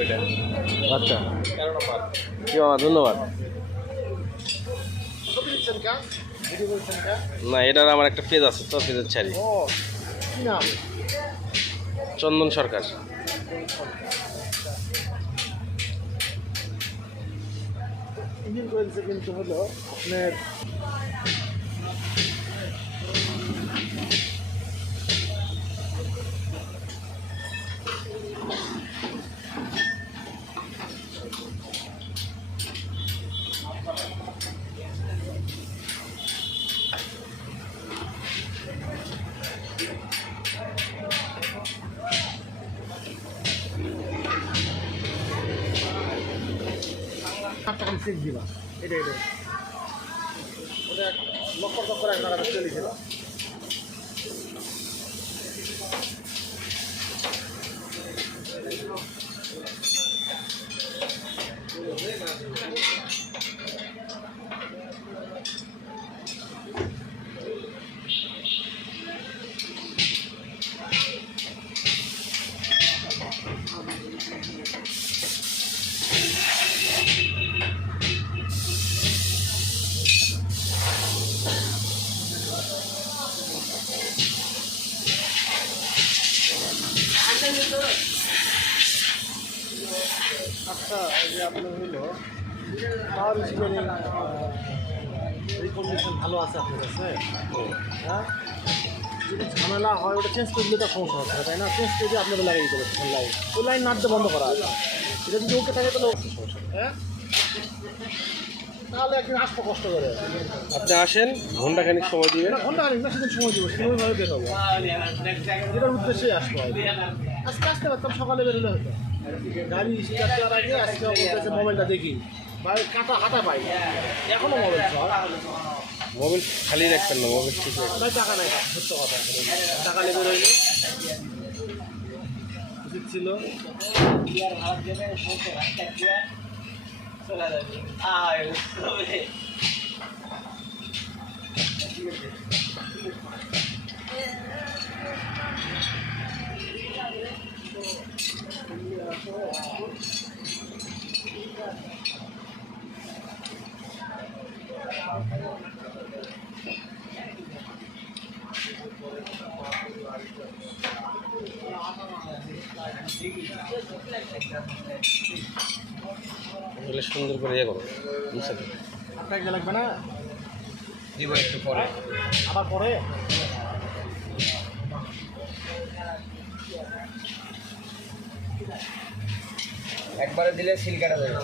ওইটা। আচ্ছা 13 নম্বর। কি মামা ধন্যবাদ। না এটার আমার একটা পেজ আছে তো, পেজের ছাড়ি। কি নাম? চন্দন সরকার। ইঞ্জিন কয়েলসে কিন্তু হলো আপনার টাকা চেক দিবা, এটা ওটা লক্ষ্য করে আপনারা চলেছিল। আচ্ছা, এই যে আপনার হলো পাওয়ার স্টিয়ারিং রিকন্ডিশন ভালো আছে আপনার কাছে? হ্যাঁ, যদি ঝামেলা হয় ওটা চেঞ্জ করে দিলে তো সমস্যা হচ্ছে, তাই না? চেঞ্জ করে দিয়ে আপনাদের লাগিয়ে দিতে পারছেন লাইন, ওই লাইন নাটতে বন্ধ করা আছে। এটা যদি ওকে থাকে তাহলে হ্যাঁ, তাহলে একদিন আসবো কষ্ট করে। আপনি আসেন, ঘন্টাখানিক সময় দিবেন। ঘন্টা খানিক না, সেদিন সময় দেবো, সেভাবে বের হবো, এটার উদ্দেশ্যেই আসবো। আজকে আসতে পারতাম, সকালে বেরোলে হতো। গাড়ি স্টার্ট করার আগে আজকে বলতেছে মোবাইলটা দেখি, বা কাটা হাঁটা পাই, এখনও মোবাইল চল। মোবাইল খালি রাখবেন না, মোবাইল ঠিক রাখবেন। ভাই টাকা নাই, সত্য কথা, টাকা লেগে রইল উচিত ছিল। তাহলে সুন্দর করে ইয়ে করো, বুঝতে পারো। আপনাকে লাগবে না, দিব একটু পরে। আবার পরে একবারে দিলে সিল কাটা যাবে।